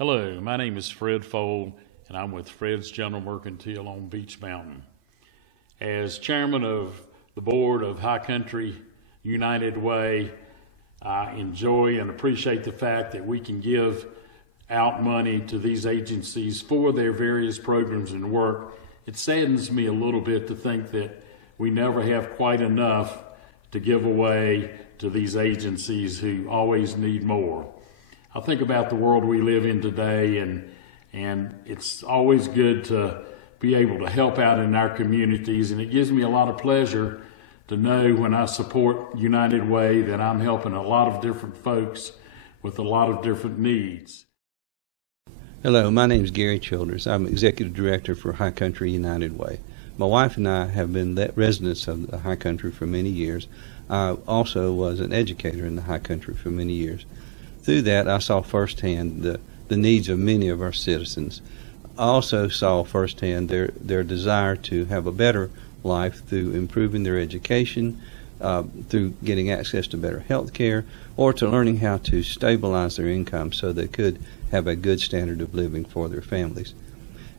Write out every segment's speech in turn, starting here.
Hello, my name is Fred Fold, and I'm with Fred's General Mercantile on Beach Mountain. As chairman of the board of High Country United Way, I enjoy and appreciate the fact that we can give out money to these agencies for their various programs and work. It saddens me a little bit to think that we never have quite enough to give away to these agencies who always need more. I think about the world we live in today, and it's always good to be able to help out in our communities, and it gives me a lot of pleasure to know when I support United Way that I'm helping a lot of different folks with a lot of different needs. Hello, my name is Gary Childers. I'm Executive Director for High Country United Way. My wife and I have been residents of the High Country for many years. I also was an educator in the High Country for many years. Through that, I saw firsthand the needs of many of our citizens. I also saw firsthand their desire to have a better life through improving their education, through getting access to better health care, or to learning how to stabilize their income so they could have a good standard of living for their families.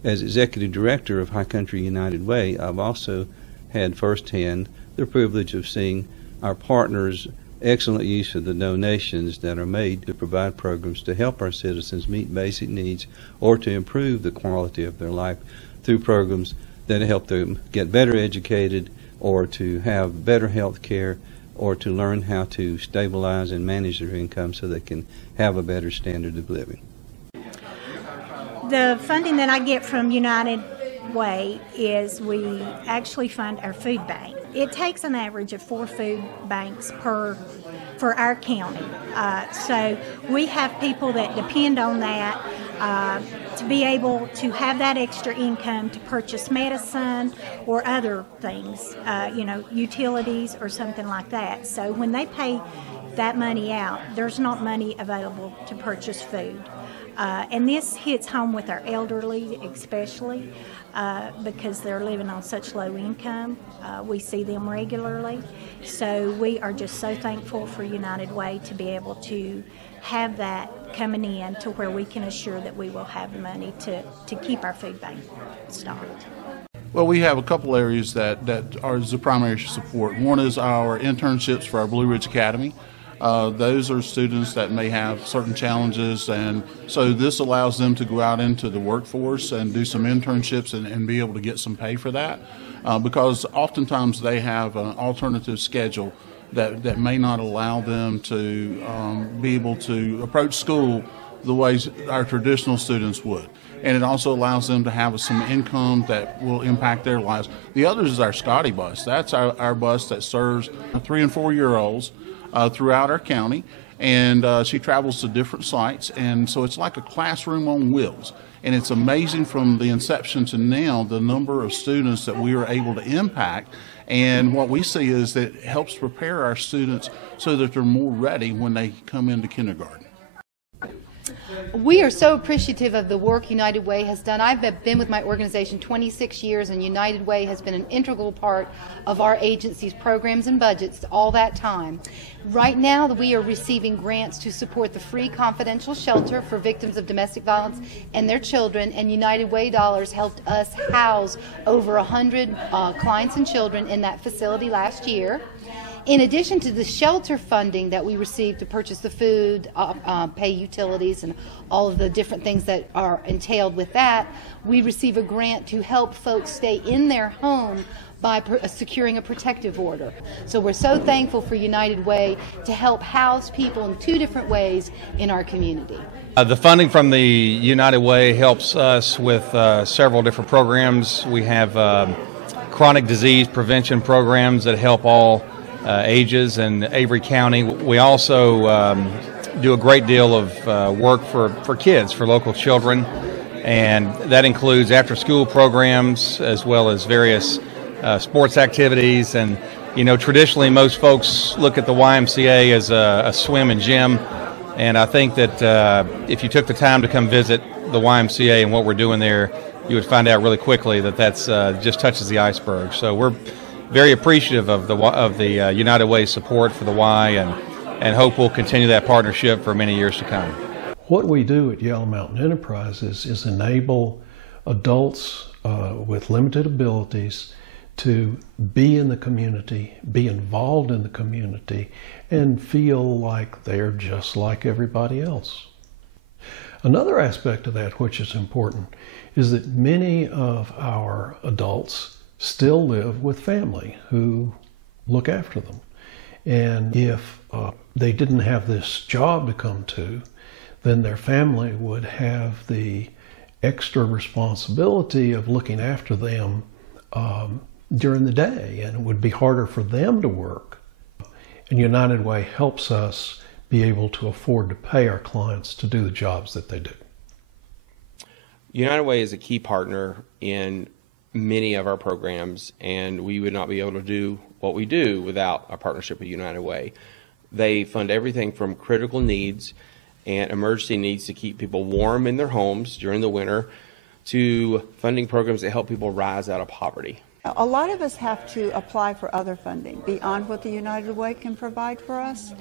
As Executive Director of High Country United Way, I've also had firsthand the privilege of seeing our partners' excellent use of the donations that are made to provide programs to help our citizens meet basic needs or to improve the quality of their life through programs that help them get better educated or to have better health care or to learn how to stabilize and manage their income so they can have a better standard of living. The funding that I get from United Way is we actually fund our food bank. It takes an average of 4 food banks for our county. So we have people that depend on that to be able to have that extra income to purchase medicine or other things, utilities or something like that. So when they pay that money out, there's not money available to purchase food. And this hits home with our elderly especially because they're living on such low income. We see them regularly. So we are just so thankful for United Way to be able to have that coming in to where we can assure that we will have the money to keep our food bank stocked. Well, we have a couple areas that are the primary support. One is our internships for our Blue Ridge Academy. Those are students that may have certain challenges, and so this allows them to go out into the workforce and do some internships and be able to get some pay for that, because oftentimes they have an alternative schedule that may not allow them to be able to approach school the way our traditional students would. And it also allows them to have some income that will impact their lives. The other is our Scotty bus. That's our bus that serves 3- and 4-year-olds throughout our county, and she travels to different sites, and so it's like a classroom on wheels. And it's amazing from the inception to now the number of students that we are able to impact, and what we see is that it helps prepare our students so that they're more ready when they come into kindergarten. We are so appreciative of the work United Way has done. I've been with my organization 26 years, and United Way has been an integral part of our agency's programs and budgets all that time. Right now, we are receiving grants to support the free confidential shelter for victims of domestic violence and their children, and United Way dollars helped us house over 100 clients and children in that facility last year. In addition to the shelter funding that we receive to purchase the food, pay utilities, and all of the different things that are entailed with that, we receive a grant to help folks stay in their home by securing a protective order. So we're so thankful for United Way to help house people in 2 different ways in our community. The funding from the United Way helps us with several different programs. We have chronic disease prevention programs that help all ages in Avery County. We also do a great deal of work for kids, for local children, and that includes after-school programs as well as various sports activities. And traditionally most folks look at the YMCA as a swim and gym, and I think that if you took the time to come visit the YMCA and what we're doing there, you would find out really quickly that that's just touches the iceberg. So we're very appreciative of the United Way support for the Y, and hope we'll continue that partnership for many years to come. What we do at Yellow Mountain Enterprises is enable adults with limited abilities to be in the community, be involved in the community, and feel like they're just like everybody else. Another aspect of that which is important is that many of our adults still live with family who look after them. And if they didn't have this job to come to, then their family would have the extra responsibility of looking after them during the day, and it would be harder for them to work. And United Way helps us be able to afford to pay our clients to do the jobs that they do. United Way is a key partner in many of our programs, and we would not be able to do what we do without a partnership with United Way. They fund everything from critical needs and emergency needs to keep people warm in their homes during the winter to funding programs that help people rise out of poverty. A lot of us have to apply for other funding beyond what the United Way can provide for us.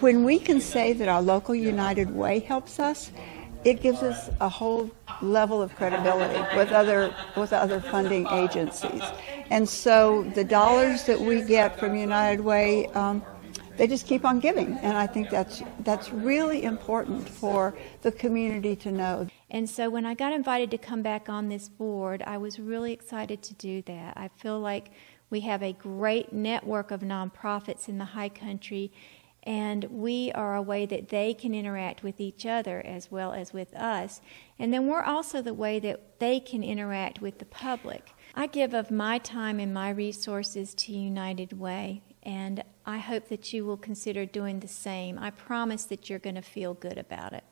When we can say that our local United Way helps us, it gives us a whole level of credibility with other funding agencies. And so the dollars that we get from United Way, they just keep on giving. And I think that's really important for the community to know. And so when I got invited to come back on this board, I was really excited to do that. I feel like we have a great network of nonprofits in the High Country, and we are a way that they can interact with each other as well as with us. And then we're also the way that they can interact with the public. I give of my time and my resources to United Way, and I hope that you will consider doing the same. I promise that you're going to feel good about it.